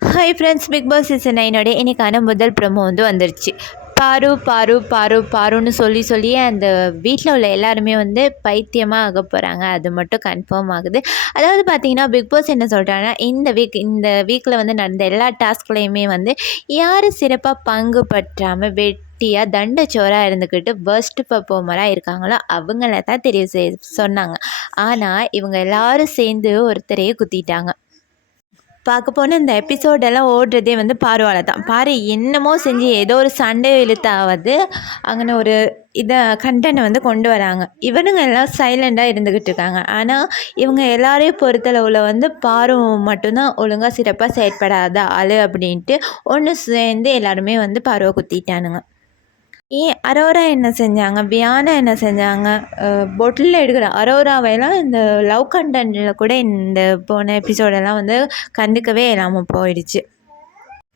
Hi friends Bigg Boss season நைனோட இன்னைக்கான முதல் promo வந்து வந்துருச்சு. பாரு பாரு பாரு பாருன்னு சொல்லி சொல்லி அந்த வீட்டில் உள்ள எல்லாருமே வந்து பைத்தியமாக ஆக போகிறாங்க அது மட்டும் கன்ஃபார்ம் ஆகுது. அதாவது பார்த்தீங்கன்னா பிக் பாஸ் என்ன சொல்கிறாங்கன்னா இந்த வீக் இந்த வீக்கில் வந்து நடந்த எல்லா டாஸ்க்லேயுமே வந்து யார் சிறப்பாக பங்கு பற்றாமல் வெட்டியாக தண்டச்சோராக இருந்துக்கிட்டு பெஸ்ட் பர்ஃபார்மராக இருக்காங்களோ அவங்கள தான் தெரிவு செய் சொன்னாங்க. ஆனால் இவங்க எல்லாரும் சேர்ந்து ஒருத்தரையே குத்திட்டாங்க. பார்க்க போனால் இந்த எபிசோடெல்லாம் ஓடுறதே வந்து பாருவால் தான் பாரு என்னமோ செஞ்சு ஏதோ ஒரு சண்டை இழுத்தாவது அங்கே ஒரு இதை கண்டனை வந்து கொண்டு வராங்க. இவனுங்க எல்லாம் சைலண்டாக இருந்துக்கிட்டு இருக்காங்க. ஆனால் இவங்க எல்லாரையும் பொறுத்தளவில் வந்து பார்வம் மட்டும்தான் ஒழுங்காக சிறப்பாக செயற்படாத ஆள் அப்படின்ட்டு ஒன்று சேர்ந்து எல்லாருமே வந்து பார்வை குத்திட்டானுங்க. ஏன் அரோரா என்ன செஞ்சாங்க? பியானா என்ன செஞ்சாங்க? பொட்டில் எடுக்கிற அரோராவையெல்லாம் இந்த லவ் கண்டென்ட்டில் கூட இந்த போன எபிசோடெல்லாம் வந்து கண்டுக்கவே இல்லாமல் போயிடுச்சு.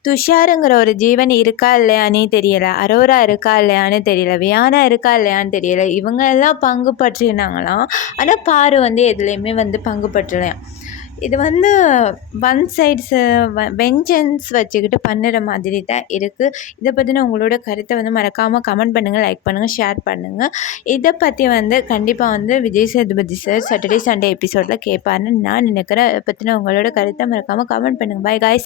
துஷாருங்கிற ஒரு ஜீவன் இருக்கா இல்லையானே தெரியல. அரோரா இருக்கா இல்லையான்னு தெரியல. வியானா இருக்கா இல்லையான்னு தெரியல. இவங்க எல்லாம் பங்கு பற்றினாங்களாம். ஆனால் பாரு வந்து எதுலேயுமே வந்து பங்கு பற்றலையாம். இது வந்து ஒன் சைட்ஸு வெஞ்சன்ஸ் வச்சுக்கிட்டு பண்ணுற மாதிரி தான் இருக்குது இதை பற்றின உங்களோட கருத்தை வந்து மறக்காமல் கமெண்ட் பண்ணுங்கள் லைக் பண்ணுங்கள் ஷேர் பண்ணுங்கள் இதை பற்றி வந்து கண்டிப்பாக வந்து Vijay Sethupathi sir Saturday Sunday எபிசோடில் கேட்பாருன்னு நான் நினைக்கிறேன். இதை பற்றின உங்களோட கருத்தை மறக்காமல் கமெண்ட் பண்ணுங்கள் பாய் காய்ஸ்